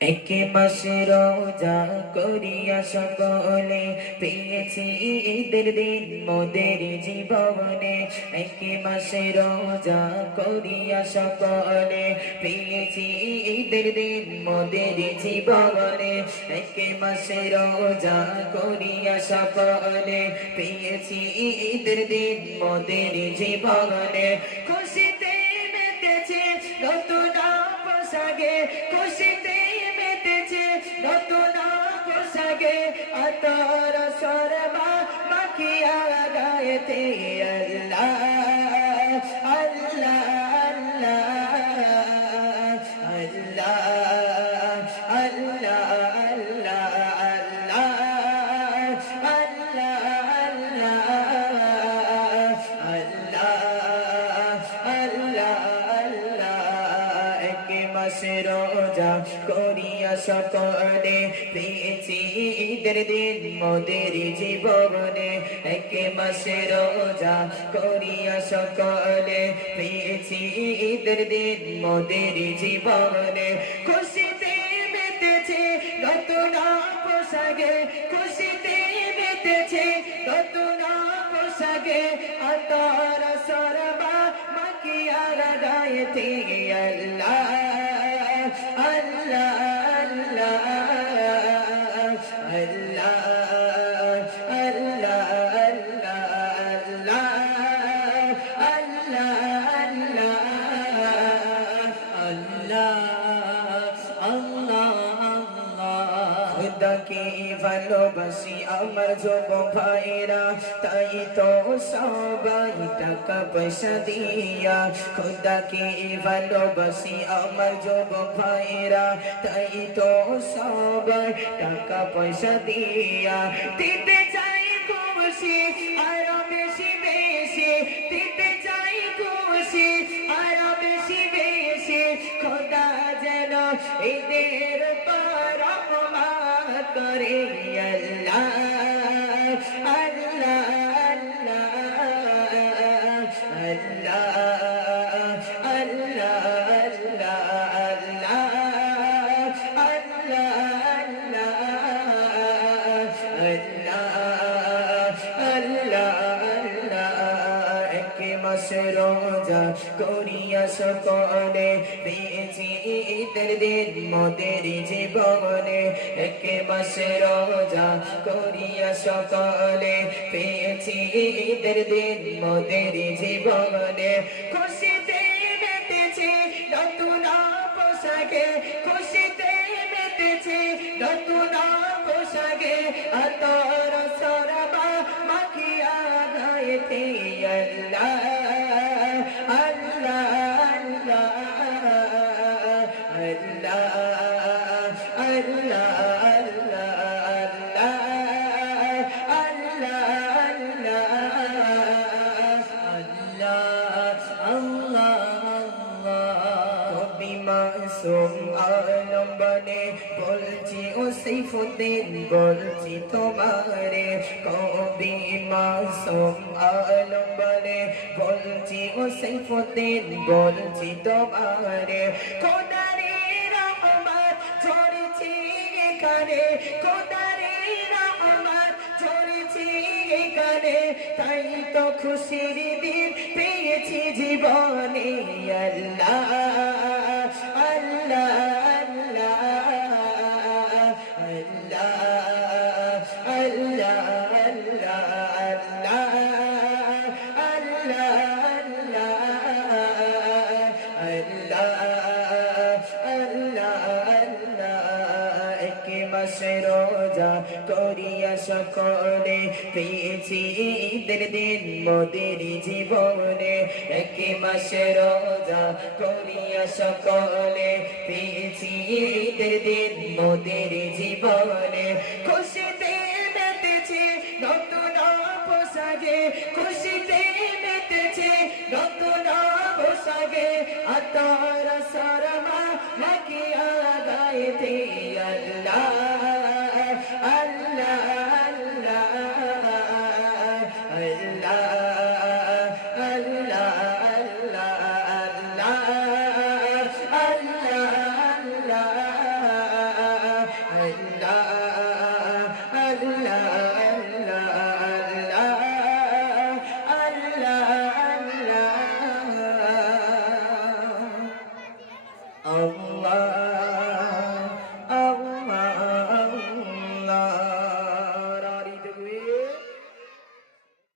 একে মাসে রোজা করিয়া সকলে পেয়েছি ঈদের দিন মোদের জীবনে। একে মাসে রোজা করিয়া সকলে পেয়েছি ঈদের দিন মোদের জীবনে। একে মাসে রোজা করিয়া সকলে পেয়েছি ঈদের দিন মোদের জীবনে। খুশিতে যত না পোশাগে খুশিতে মেতেছে। যত না পোশাগে আতর সরবা মাখিয়া গায়েতে আল্লাহ। মাসে রোজা করিয়া সকলে পেয়েছি ঈদের দিন মোদের জীবনে। একে মাসে রোজা করিয়া সকলে পেয়েছি ঈদের দিন মোদের জীবনে। খুশিতে মেতেছে নতুন পোশাকে, খুশিতে মেতেছে নতুন পোশাকে। আতর সরবা মাকিয়া গায়েতে আল্লাহ আল্লাহ খুদাকে ভালোবাসি আমার যোগ ভাইরা। তাই তো সবাই টাকা পয়সা দিয়া খুদাকে ভালোবাসি আমার যোগ ভাইরা। তাই তো সবাই টাকা পয়সা দিয়া। দিতে চাই খুশি মাসে রোজা করিয়া সকলে পেয়েছি ঈদের দিন মোদের জীবনে। একে মাসে রোজা করিয়া সকলে পেয়েছি ঈদের দিন মোদের জীবনে। খুশিতে মেতেছে নতুন পোশাকে। খুশিতে মেতেছে নতুন পোশাকে। আতর সরবা la আলম্বনে বলছি ও সৈফুদ্দিন বলছি তোমারে, কবি মাসুম আলম্বনে বলছি ও সৈফুদ্দিন বলছি তোমারে খোদারে রহমত ছড়েছি এখানে খোদারে রহমত ছড়েছি এখানে, তাই তো খুশির দিন পেয়েছি জীবনে, আল্লাহ আল্লাহ। রোজা করিয়া সকলে, পেয়েছি দিন মোদের জীবনে। একে মাসে রোজা করিয়া সকলে, পেয়েছি দিন মোদের জীবনে। খুশিতে খুশিতে আতর সরমা লাগিয়া আল্লাহ আল্লাহ Ganga.